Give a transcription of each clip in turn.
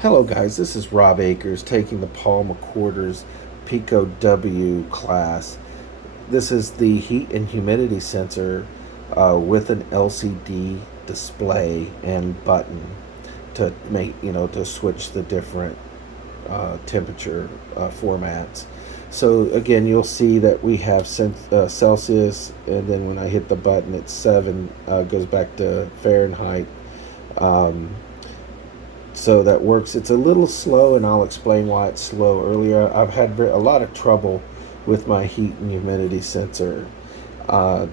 Hello guys, this is Rob Akers taking the Paul McWhorter's Pico W Class. This is the heat and humidity sensor with an LCD display and button to to switch the different temperature formats. So again, you'll see that we have Celsius, and then when I hit the button, it's 7, goes back to Fahrenheit. Um, so that works. It's a little slow, and I'll explain why it's slow. Earlier, I've had a lot of trouble with my heat and humidity sensor.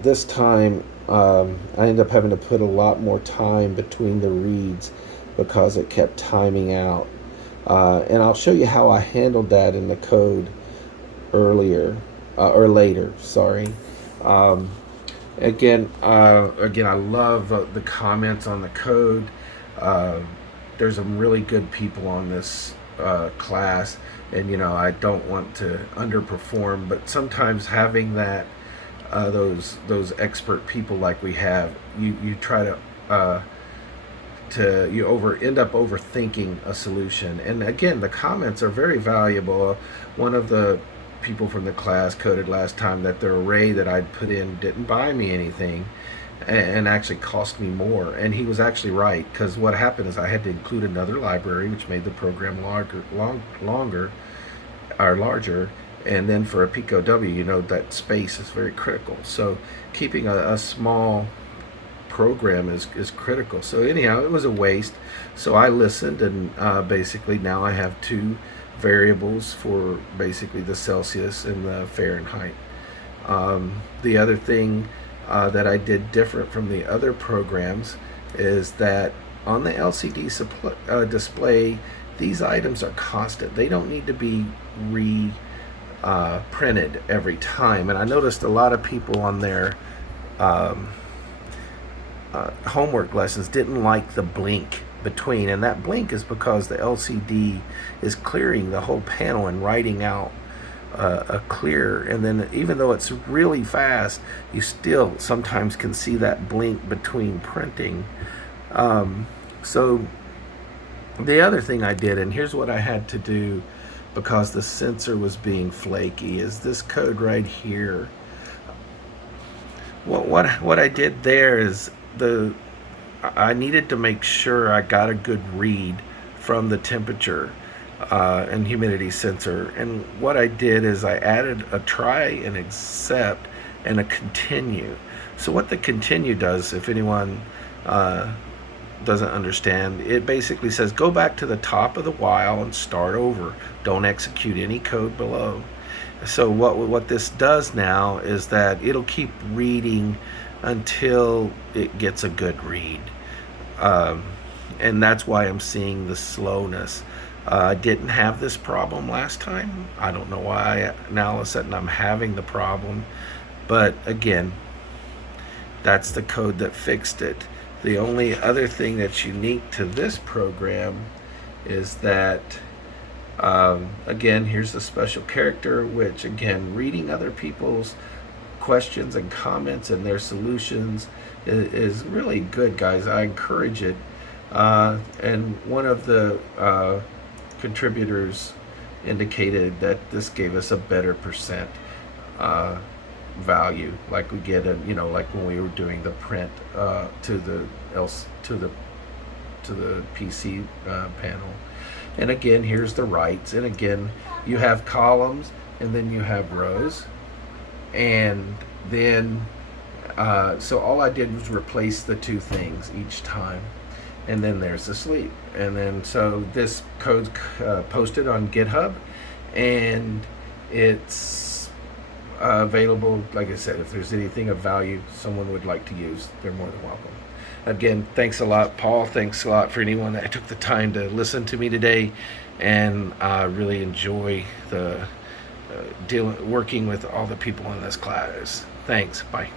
This time, I ended up having to put a lot more time between the reads because it kept timing out. And I'll show you how I handled that in the code earlier or later. Sorry. Um, again, I love the comments on the code. Uh, there's some really good people on this class, and I don't want to underperform, but sometimes having that those expert people like we have, you try to you end up overthinking a solution. And again, the comments are very valuable. One of the people from the class coded last time that the array that I'd put in didn't buy me anything and actually cost me more. And he was actually right, because what happened is I had to include another library, which made the program longer or larger. And then for a Pico W, that space is very critical. So keeping a small program is critical. So anyhow, it was a waste. So I listened, and basically now I have two variables for basically the Celsius and the Fahrenheit. The other thing that I did different from the other programs is that on the LCD display, these items are constant. They don't need to be printed every time. And I noticed a lot of people on their homework lessons didn't like the blink between, and that blink is because the LCD is clearing the whole panel and writing out a clear, and then even though it's really fast, you still sometimes can see that blink between printing. So the other thing I did, and here's what I had to do because the sensor was being flaky, is this code right here. What I did there is I needed to make sure I got a good read from the temperature and humidity sensor. And what I did is I added a try and accept and a continue. So what the continue does, if anyone doesn't understand, it basically says go back to the top of the while and start over. Don't execute any code below. So what this does now is that it'll keep reading until it gets a good read. And that's why I'm seeing the slowness. I didn't have this problem last time. I don't know why now all of a sudden I'm having the problem. But again, that's the code that fixed it. The only other thing that's unique to this program is that, again, here's the special character, which again, reading other people's questions and comments and their solutions is really good, guys. I encourage it. And one of the contributors indicated that this gave us a better percent value, like we get like when we were doing the print to the PC panel. And again, here's the writes, and again you have columns and then you have rows, and then so all I did was replace the two things each time, and then there's the sleep. And then so this code's posted on GitHub, and it's available. Like I said, if there's anything of value someone would like to use, they're more than welcome. Again, thanks a lot, Paul. Thanks a lot for anyone that took the time to listen to me today, and I really enjoy the working with all the people in this class. Thanks. Bye.